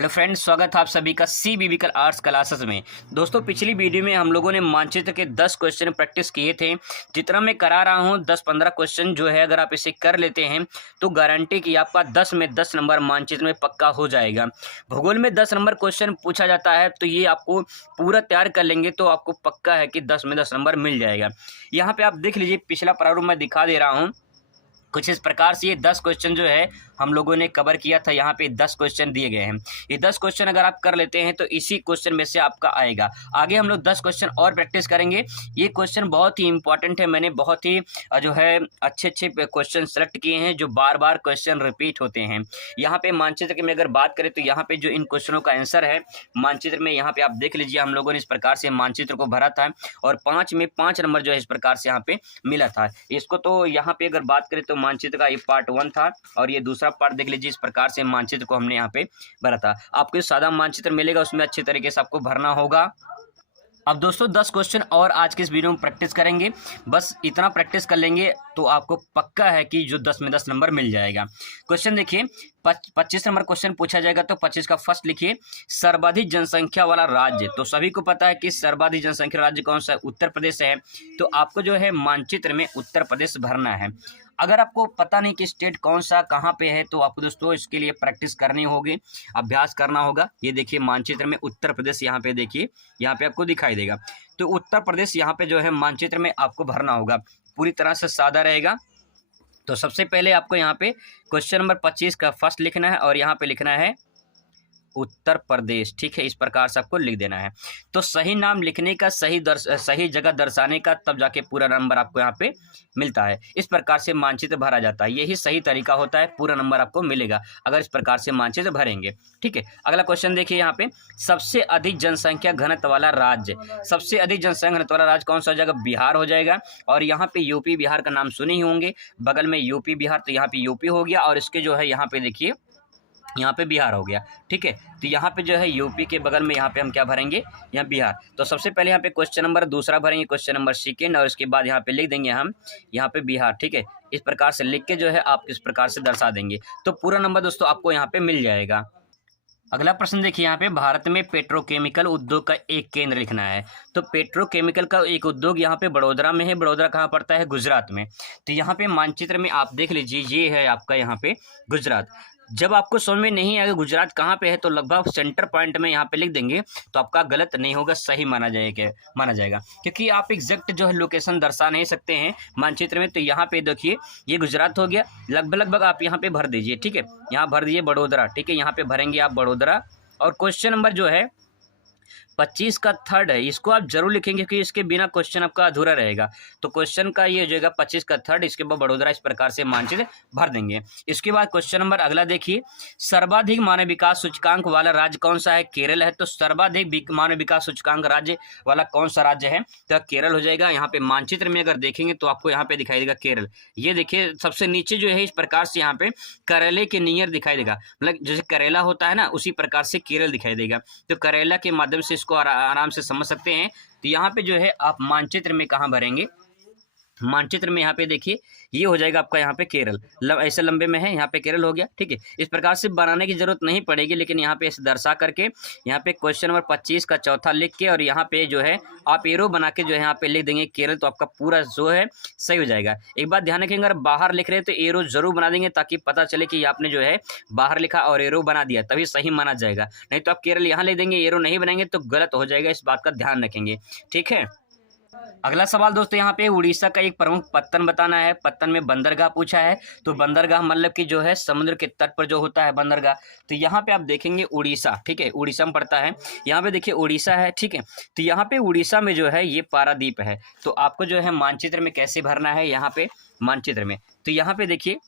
Hello friends, स्वागत है आप सभी का सी बिविकल आर्ट्स क्लासेस में। दोस्तों, पिछली वीडियो में हम लोगों ने मानचित्र के 10 क्वेश्चन प्रैक्टिस किए थे। जितना मैं करा रहा हूं 10-15 क्वेश्चन जो है, अगर आप इसे कर लेते हैं तो गारंटी कि आपका 10 में 10 नंबर मानचित्र में पक्का हो जाएगा। भूगोल में 10 नंबर क्वेश्चन पूछा जाता है, तो ये आपको पूरा तैयार कर लेंगे तो आपको पक्का है कि 10 में 10 नंबर मिल जाएगा। यहाँ पर आप देख लीजिए, पिछला प्रारूप मैं दिखा दे रहा हूँ। कुछ इस प्रकार से ये 10 क्वेश्चन जो है हम लोगों ने कवर किया था। यहाँ पे 10 क्वेश्चन दिए गए हैं। ये 10 क्वेश्चन अगर आप कर लेते हैं तो इसी क्वेश्चन में से आपका आएगा। आगे हम लोग 10 क्वेश्चन और प्रैक्टिस करेंगे। ये क्वेश्चन बहुत ही इंपॉर्टेंट है। मैंने बहुत ही जो है अच्छे क्वेश्चन सेलेक्ट किए हैं जो बार बार क्वेश्चन रिपीट होते हैं। यहाँ पे मानचित्र की मैं अगर बात करें तो यहाँ पे जो इन क्वेश्चनों का आंसर है मानचित्र में, यहाँ पे आप देख लीजिए, हम लोगों ने इस प्रकार से मानचित्र को भरा था और 5 में 5 नंबर जो है इस प्रकार से यहाँ पे मिला था। इसको तो यहाँ पे अगर बात करें तो मानचित्र का ये पार्ट 1 था और ये दूसरा पार्ट देख लीजिए। इस प्रकार से मानचित्र को हमने यहाँ पे भरा था। आपको जो सादा मानचित्र मिलेगा उसमें अच्छे तरीके से आपको भरना होगा। अब दोस्तों 10 क्वेश्चन और आज के इस वीडियो में प्रैक्टिस करेंगे। बस इतना प्रैक्टिस कर लेंगे तो आपको पक्का है कि जो 10 में 10 नंबर मिल जाएगा। क्वेश्चन देखिए, 25 नंबर क्वेश्चन पूछा जाएगा तो 25 का फर्स्ट लिखिए, सर्वाधिक जनसंख्या वाला राज्य। तो सभी को पता है कि सर्वाधिक जनसंख्या राज्य कौन सा है, उत्तर प्रदेश है। तो आपको जो है मानचित्र में उत्तर प्रदेश भरना है। अगर आपको पता नहीं कि स्टेट कौन सा कहाँ पे है तो आपको दोस्तों इसके लिए प्रैक्टिस करनी होगी, अभ्यास करना होगा। ये देखिए मानचित्र में उत्तर प्रदेश यहाँ पे देखिए, यहाँ पे आपको दिखाई देगा। तो उत्तर प्रदेश यहाँ पे जो है मानचित्र में आपको भरना होगा। पूरी तरह से सादा रहेगा। तो सबसे पहले आपको यहाँ पे क्वेश्चन नंबर 25 का फर्स्ट लिखना है और यहाँ पे लिखना है उत्तर प्रदेश। ठीक है, इस प्रकार से आपको लिख देना है। तो सही नाम लिखने का सही जगह दर्शाने का, तब जाके पूरा नंबर आपको यहाँ पे मिलता है। इस प्रकार से मानचित्र भरा जाता है। यही सही तरीका होता है, पूरा नंबर आपको मिलेगा अगर इस प्रकार से मानचित्र भरेंगे। ठीक है, अगला क्वेश्चन देखिए यहाँ पे, सबसे अधिक जनसंख्या घनत्व वाला राज्य। सबसे अधिक जनसंख्या घनत्व वाला राज्य कौन सा हो जाएगा? बिहार हो जाएगा। और यहाँ पे यूपी बिहार का नाम सुने ही होंगे, बगल में यूपी बिहार, तो यहाँ पे यूपी हो गया और इसके जो है यहाँ पे देखिए, यहाँ पे बिहार हो गया। ठीक है, तो यहाँ पे जो है यूपी के बगल में यहाँ पे हम क्या भरेंगे? यहाँ बिहार। तो सबसे पहले यहाँ पे क्वेश्चन नंबर दूसरा भरेंगे, क्वेश्चन नंबर सेकेंड, और इसके बाद यहाँ पे लिख देंगे हम यहाँ पे बिहार। ठीक है, इस प्रकार से लिख के जो है आप इस प्रकार से दर्शा देंगे तो पूरा नंबर दोस्तों आपको यहाँ पे मिल जाएगा। अगला प्रश्न देखिए, यहाँ पे भारत में पेट्रोकेमिकल उद्योग का एक केंद्र लिखना है। तो पेट्रोकेमिकल का एक उद्योग यहाँ पे बड़ोदरा में है। बड़ोदरा कहाँ पड़ता है? गुजरात में। तो यहाँ पे मानचित्र में आप देख लीजिए, ये है आपका यहाँ पे गुजरात। जब आपको समझ में नहीं आएगा गुजरात कहाँ पे है तो लगभग सेंटर पॉइंट में यहाँ पे लिख देंगे तो आपका गलत नहीं होगा, सही माना जाएगा। क्योंकि आप एग्जैक्ट जो है लोकेशन दर्शा नहीं सकते हैं मानचित्र में। तो यहाँ पे देखिए, ये गुजरात हो गया। लगभग आप यहाँ पे भर दीजिए। ठीक है, यहाँ भर दीजिए बड़ोदरा। ठीक है, यहाँ पे भरेंगे आप बड़ोदरा। और क्वेश्चन नंबर जो है 25 का थर्ड है, इसको आप जरूर लिखेंगे क्योंकि इसके बिना क्वेश्चन आपका अधूरा रहेगा। तो क्वेश्चन का ये हो जाएगा 25 का थर्ड, इसके बाद बड़ोदरा। इस प्रकार से मानचित्र भर देंगे। इसके बाद क्वेश्चन नंबर अगला देखिए, सर्वाधिक मानव विकास सूचकांक वाला राज्य कौन सा है? केरल है। तो सर्वाधिक मानव विकास सूचकांक राज्य वाला कौन सा राज्य है? तो केरल हो जाएगा। यहाँ पे मानचित्र में अगर देखेंगे तो आपको यहाँ पे दिखाई देगा केरल। ये देखिए सबसे नीचे जो है इस प्रकार से यहाँ पे करेले के नियर दिखाई देगा, मतलब जैसे करेला होता है ना, उसी प्रकार से केरल दिखाई देगा। तो करेला के माध्यम से इसको आराम से समझ सकते हैं। तो यहाँ पे जो है आप मानचित्र में कहाँ भरेंगे? मानचित्र में यहाँ पे देखिए, ये हो जाएगा आपका यहाँ पे केरल। ऐसे लंबे में है, यहाँ पे केरल हो गया। ठीक है, इस प्रकार से बनाने की जरूरत नहीं पड़ेगी, लेकिन यहाँ पे ऐसे दर्शा करके यहाँ पे क्वेश्चन नंबर 25 का चौथा लिख के और यहाँ पे जो है आप एरो बना के जो है यहाँ पे लिख देंगे केरल, तो आपका पूरा जो है सही हो जाएगा। एक बात ध्यान रखेंगे, अगर बाहर लिख रहे हैं तो एरो जरूर बना देंगे ताकि पता चले कि आपने जो है बाहर लिखा और एरो बना दिया, तभी सही माना जाएगा। नहीं तो आप केरल यहाँ लिख देंगे, एरो नहीं बनाएंगे तो गलत हो जाएगा। इस बात का ध्यान रखेंगे। ठीक है, अगला सवाल दोस्तों, यहाँ पे उड़ीसा का एक प्रमुख पत्तन बताना है। पत्तन में बंदरगाह पूछा है। तो बंदरगाह मतलब कि जो है समुद्र के तट पर जो होता है बंदरगाह। तो यहाँ पे आप देखेंगे उड़ीसा। ठीक है, उड़ीसा में पड़ता है। यहाँ पे देखिए उड़ीसा है। ठीक है, तो यहाँ पे उड़ीसा में जो है ये पारादीप है। तो आपको जो है मानचित्र में कैसे भरना है? यहाँ पे मानचित्र में तो यहाँ पे देखिए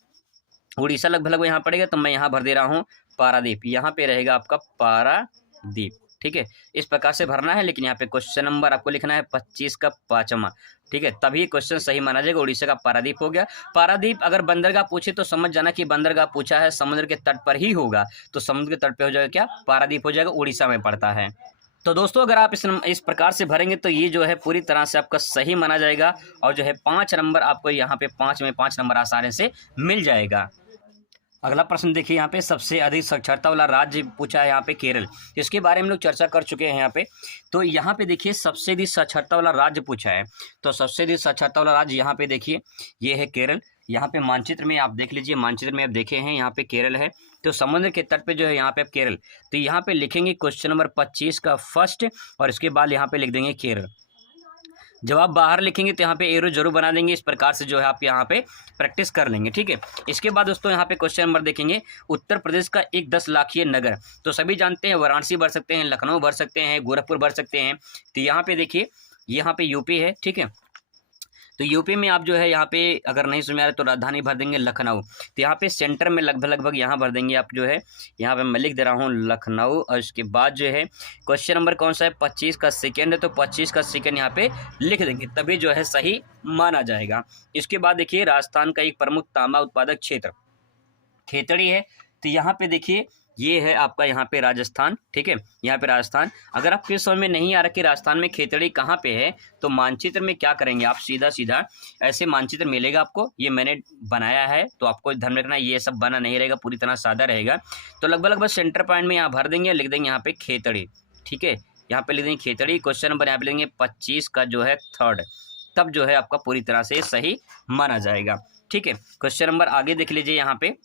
उड़ीसा लगभग यहाँ पड़ेगा, तो मैं यहाँ भर दे रहा हूँ पारादीप। यहाँ पे रहेगा आपका पारादीप। ठीक है, इस प्रकार से भरना है। लेकिन यहाँ पे क्वेश्चन नंबर आपको लिखना है 25 का 5वां। ठीक है, तभी क्वेश्चन सही माना जाएगा। उड़ीसा का पारादीप हो गया। पारादीप अगर बंदरगाह पूछे तो समझ जाना कि बंदरगाह पूछा है समुद्र के तट पर ही होगा, तो समुद्र के तट पे हो जाएगा क्या? पारादीप हो जाएगा। उड़ीसा में पड़ता है। तो दोस्तों अगर आप इस प्रकार से भरेंगे तो ये जो है पूरी तरह से आपका सही माना जाएगा और जो है 5 नंबर आपको यहाँ पे 5 में 5 नंबर आसानी से मिल जाएगा। अगला प्रश्न देखिए यहाँ पे, सबसे अधिक साक्षरता वाला राज्य पूछा है यहाँ पे केरल। इसके बारे में लोग चर्चा कर चुके हैं यहाँ पे। तो यहाँ पे देखिए सबसे अधिक साक्षरता वाला राज्य पूछा है, तो सबसे अधिक साक्षरता वाला राज्य यहाँ पे देखिए ये है केरल। यहाँ पे मानचित्र में आप देख लीजिए, मानचित्र में आप देखे हैं यहाँ पे केरल है, तो समुद्र के तट पे जो है यहाँ पे केरल। तो यहाँ पे लिखेंगे क्वेश्चन नंबर 25 का फर्स्ट, और इसके बाद यहाँ पे लिख देंगे केरल। जब आप बाहर लिखेंगे तो यहाँ पे एरो जरूर बना देंगे, इस प्रकार से जो है आप यहाँ पे प्रैक्टिस कर लेंगे, ठीक है। इसके बाद दोस्तों यहाँ पे क्वेश्चन नंबर देखेंगे, उत्तर प्रदेश का एक 10 लाखीय नगर। तो सभी जानते हैं वाराणसी भर सकते हैं, लखनऊ भर सकते हैं, गोरखपुर भर सकते हैं। तो यहाँ पे देखिए यहाँ पे यूपी है, ठीक है। तो यूपी में आप जो है यहाँ पे अगर नहीं समझ आ रहा तो राजधानी भर देंगे लखनऊ। तो यहाँ पे सेंटर में लगभग यहाँ भर देंगे आप जो है, यहाँ पे मैं लिख दे रहा हूँ लखनऊ। और इसके बाद जो है क्वेश्चन नंबर कौन सा है, 25 का सेकेंड है, तो 25 का सेकेंड यहाँ पे लिख देंगे, तभी जो है सही माना जाएगा। इसके बाद देखिए राजस्थान का एक प्रमुख तांबा उत्पादक क्षेत्र खेतड़ी है। तो यहाँ पे देखिए ये है आपका यहाँ पे राजस्थान, ठीक है। यहाँ पे राजस्थान, अगर आपके समझ में नहीं आ रहा कि राजस्थान में खेतड़ी कहाँ पे है, तो मानचित्र में क्या करेंगे आप, सीधा ऐसे मानचित्र मिलेगा आपको, ये मैंने बनाया है, तो आपको ध्यान रखना ये सब बना नहीं रहेगा, पूरी तरह सादा रहेगा। तो लगभग सेंटर पॉइंट में यहाँ भर देंगे, लिख देंगे यहाँ पे खेतड़ी, ठीक है। यहाँ पे लिख देंगे खेतड़ी। क्वेश्चन नंबर यहाँ पे लिखेंगे 25 का जो है थर्ड, तब जो है आपका पूरी तरह से सही माना जाएगा, ठीक है। क्वेश्चन नंबर आगे देख लीजिए यहाँ पे,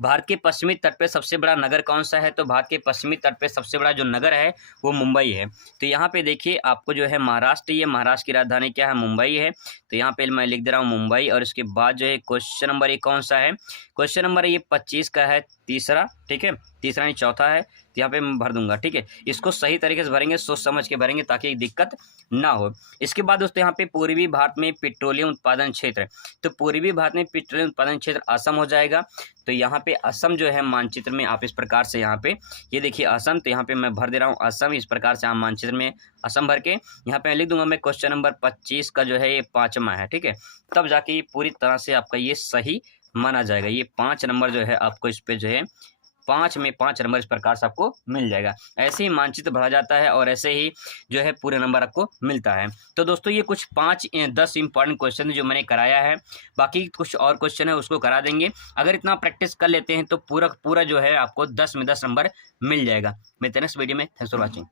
भारत के पश्चिमी तट पे सबसे बड़ा नगर कौन सा है, तो भारत के पश्चिमी तट पे सबसे बड़ा जो नगर है वो मुंबई है। तो यहाँ पे देखिए आपको जो है महाराष्ट्र, ये महाराष्ट्र की राजधानी क्या है, मुंबई है। तो यहाँ पे मैं लिख दे रहा हूँ मुंबई। और इसके बाद जो है क्वेश्चन नंबर ये कौन सा है, क्वेश्चन नंबर ये 25 का है, तीसरा, ठीक है, तीसरा नहीं चौथा है। तो यहाँ पे मैं भर दूंगा, ठीक है। इसको सही तरीके से भरेंगे, सोच समझ के भरेंगे ताकि दिक्कत ना हो। इसके बाद दोस्तों यहाँ पे पूर्वी भारत में पेट्रोलियम उत्पादन क्षेत्र, तो पूर्वी भारत में पेट्रोलियम उत्पादन क्षेत्र असम हो जाएगा। तो यहाँ पे असम जो है मानचित्र में आप इस प्रकार से यहाँ पे ये देखिए असम, तो यहाँ पे मैं भर दे रहा हूँ असम। इस प्रकार से आप मानचित्र में असम भर के यहाँ पे लिख दूंगा मैं क्वेश्चन नंबर 25 का जो है ये 5वां है, ठीक है। तब जाके ये पूरी तरह से आपका ये सही माना जाएगा। ये 5 नंबर जो है आपको इस पे जो है 5 में 5 नंबर इस प्रकार से आपको मिल जाएगा। ऐसे ही मानचित्र भरा जाता है और ऐसे ही जो है पूरे नंबर आपको मिलता है। तो दोस्तों ये कुछ 5-10 इंपॉर्टेंट क्वेश्चन जो मैंने कराया है, बाकी कुछ और क्वेश्चन है उसको करा देंगे। अगर इतना प्रैक्टिस कर लेते हैं तो पूरा जो है आपको 10 में 10 नंबर मिल जाएगा। मिलते हैं नेक्स्ट वीडियो में। Thanks for watching.